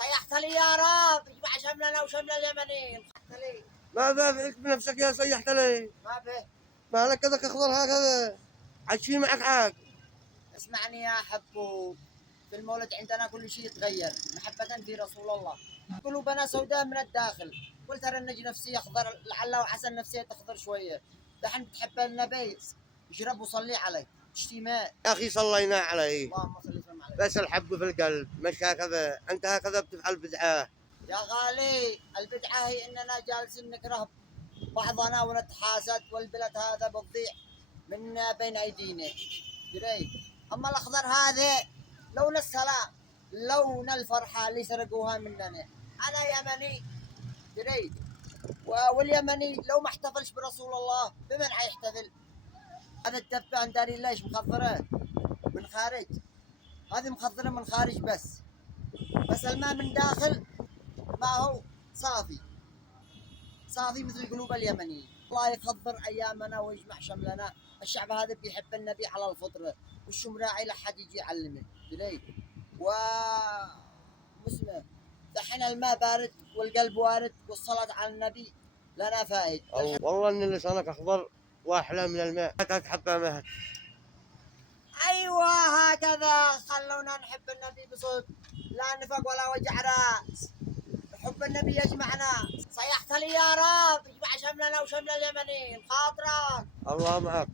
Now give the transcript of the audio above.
صيحت لي يا رب اجمع شملنا وشمل اليمنيين. لي ماذا فيك بنفسك يا صيحت لي؟ ما به. ما لك كذا اخضر هكذا عايشين معك حاج. اسمعني يا حبو، في المولد عندنا كل شيء يتغير محبة في رسول الله. قلوبنا سوداء من الداخل. قلت ترى النجي نفسي يخضر، لعله وحسن نفسية تخضر شوية. دحين بتحب النبي اشرب وصلي عليه تشتي ماء. يا اخي صلينا عليه اللهم صل وسلم عليه. بس الحب في القلب مش هكذا، انت هكذا بتفعل بدعه. يا غالي البدعة هي اننا جالسين نكره بعضنا ونتحاسد، والبلد هذا بتضيع من بين ايدينا. دريت؟ اما الاخضر هذا لون السلام، لون الفرحه اللي سرقوها مننا. انا يمني، دريت؟ واليمني لو ما احتفلش برسول الله بمن حيحتفل؟ هذا الدبان داري ليش مخضره من خارج، هذه مخضره من خارج بس الماء من داخل ما هو صافي مثل قلوب اليمنيين. الله يخضر ايامنا ويجمع شملنا. الشعب هذا بيحب النبي على الفطره، والشمراعي لحد يجي يعلمه. دريت؟ مسلم دحين الماء بارد والقلب وارد، والصلاة على النبي لنا فائد. والله ان لسانك اخضر واحلى من الماء، لا تحبها مهد. ايوه هكذا، خلونا نحب النبي بصدق، لا نفق ولا وجع راس. حب النبي يجمعنا. صيحت لي يا رب اجمع شملنا وشمل اليمنيين. خاطرك الله معك.